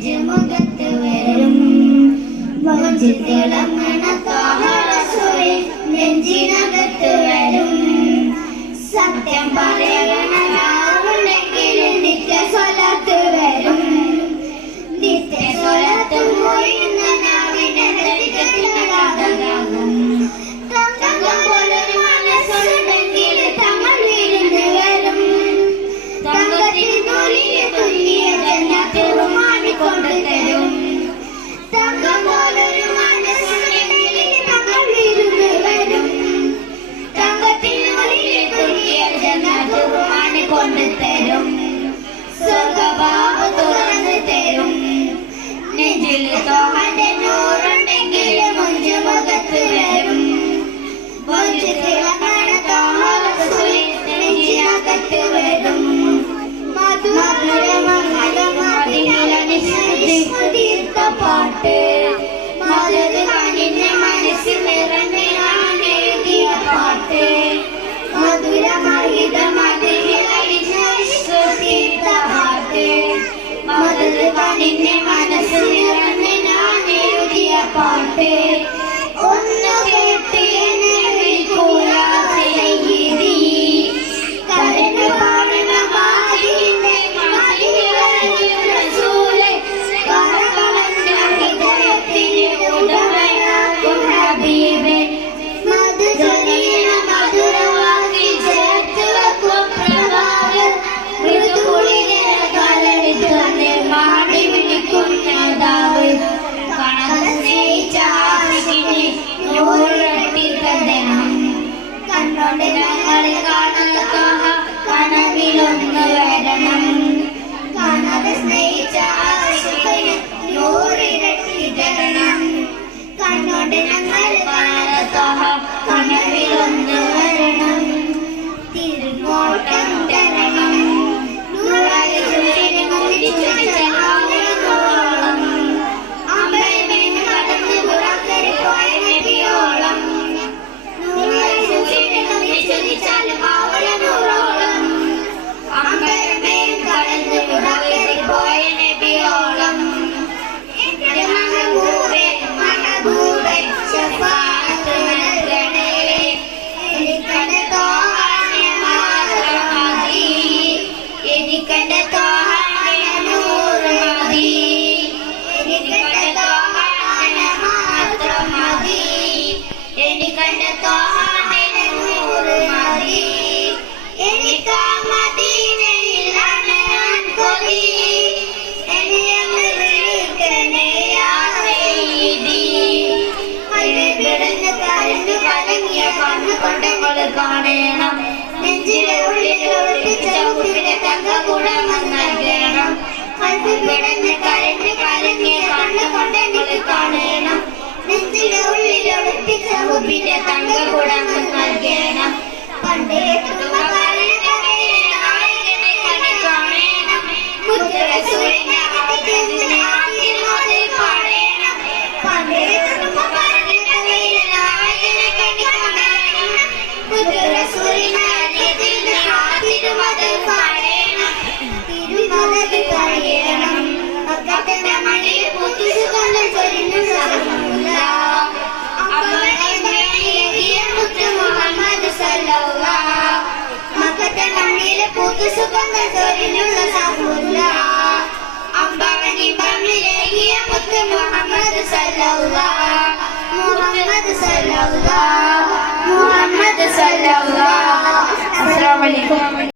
നെഞ്ചുമുഖത്ത് വരും വഞ്ചിത്തിളങ്ങണ താഹറസൂൽ നെഞ്ചിനകത്ത് വരും സത്യം പറയണമെങ്കിൽ നിത്യ സ്വലാത്ത് വരും നിത്യ സ്വലാത്ത് പോയിരുന്ന നാവിനെതിരാകും തങ്കം പോലൊരു മനസ്സുണ്ടെങ്കിൽ തങ്ങൾ വീഴുന്നു വരും തങ്കത്തിൽ തൊലിയ തുല്യ ജന്നത്ത് റുമാനിക്കൊണ്ട് തരും തങ്കം പോലൊരു മനസ്സുണ്ടെങ്കിൽ തങ്ങൾ വീഴുന്നു വരും തങ്കത്തിൽ തൊലിയ തുല്യ ജന്നത്ത് റുമാനിക്കൊണ്ട് തരും സ്വർഗബാബ് തുറന്നു തരും നെഞ്ചിൽ തോഹന്റെ നൂറുണ്ടെങ്കിൽ മുഞ്ചുമുഖത്ത് വരും വഞ്ചിത്തിളങ്ങണ താഹറസൂൽ നെഞ്ചിനകത്ത് വരും മധുരമംഗലമതിലനിസ്തുതിർത്ത പാട്ട് മധുര കണ്ണിന്റെ മനസ്സിൽ നിറഞ്ഞെഴുതിയ പാട്ട് മധുരമഹിതമതിലനിസ്തുതിർത്ത പാട്ട് മധുര കണ്ണിന്റെ മനസ്സിൽ നിറഞ്ഞെഴുതിയ പാട്ട് ഒന്ന് കേട്ട് എന്നെ വിളിക്കൂല സയ്യിദി കരഞ്ഞു പാടുന്ന മാതിന്റെ മഹിതമായ റസൂലേ കരകളഞ്ഞ ഹൃദയത്തിന് ഉടമയാകും ഹബീബേ മധുചൊരിയണ മധുരവാക്കിൽ ചേർത്ത് വെക്കും പ്രഭാകർ മൃദുകുളിരെ കാലെടുത്ത് മാടി വിളിക്കും നേതാവ് കാണാതെ സ്നേഹിച്ച ആശിക്കിനെ നൂറിരട്ടി തരണം കണ്ണോട് ഞങ്ങളെ കാണുന്ന താഹ കനവിലൊന്ന് വരണം കാണാതെ സ്നേഹിച്ച ആശിക്കിനെ നൂറിരട്ടി തരണം കണ്ണോട് ഞങ്ങളെ കാണുന്ന താഹ കനവിലൊന്ന് വരണം തിരുനോട്ടം തരണം നൂറായ സൂര്യനെ മുന്നിച്ചൊരിച്ച ആവോളം അമ്പലമേന്ന് കടന്ന് പുറക്കരെ പോയ നബിയോളം നൂറായ സൂര്യനെ മുന്നിച്ചൊരിച്ചാലും ആവോളം നൂറോളം അമ്പലമേന്ന് കടന്ന് പുറക്കരെ പോയ നബിയോളം എന്റെ മഹബൂബേ മഹബൂബേ ശഫാഅത്ത് നൽകണേ എനിക്കെന്റെ തോഹനെ മാത്രം മതി എനിക്കെന്റെ തോഹനെ നൂറ് മതി എനിക്കെന്റെ തോഹനെ മാത്രം മതി എനിക്കെന്റെ തോഹനെ നൂറ് മതി എനിക്ക് മദീനയിലാണ് ഞാൻ കൊതി എന്നെ വിളിക്കണേ യാ സയ്യിദി കിടന്ന് കരഞ്ഞു കലങ്ങിയ കണ്ണുകൊണ്ടങ്ങൾ കാണണം നെഞ്ചിലെ ഉള്ളിൽ ഒളിപ്പിച്ച ഉപ്പിലെ തങ്കകുടം നൽകണം കിടന്ന് കരഞ്ഞു കലങ്ങിയ കണ്ണുകൊണ്ടങ്ങൾ കാണണം നെഞ്ചിലെ ഉള്ളിൽ ഒളിപ്പിച്ച ഉപ്പിലെ തങ്കകുടം നൽകണം പണ്ടേ നായകനെ കണി കാണണം മുത്തുറസൂലിനെ ആദ്യത്തിനെ ആദ്യമോതിൽ പാടേണം പണ്ടേ നായകനെ കണി കാണണം മുത്തുറസൂലിനെ ആദ്യത്തിനെ ആദ്യമോതിൽ പാടേണം തിരുമലയിൽ കഴിയണം മക്കത്തിന്റെ മണിയിൽ പുതുസുകൊണ്ട് ചൊരിഞ്ഞു സഹമുല്ല അവനെ മേലെകിയ മുത്ത് മുഹമ്മദ് സല്ലല്ലാഹ് മക്കത്തെ മണ്ണിൽ പുതുസുകൊണ്ട് ചൊരിഞ്ഞുള്ള സഹമുല്ല അമ്പവനി മണ്ണിലെകിയ മുത്ത് മുഹമ്മദ് സല്ലല്ലാഹ് മുഹമ്മദ് സല്ലല്ലാഹ് മുഹമ്മദ് സല്ലല്ലാഹ്. അസ്സലാമു അലൈക്കും.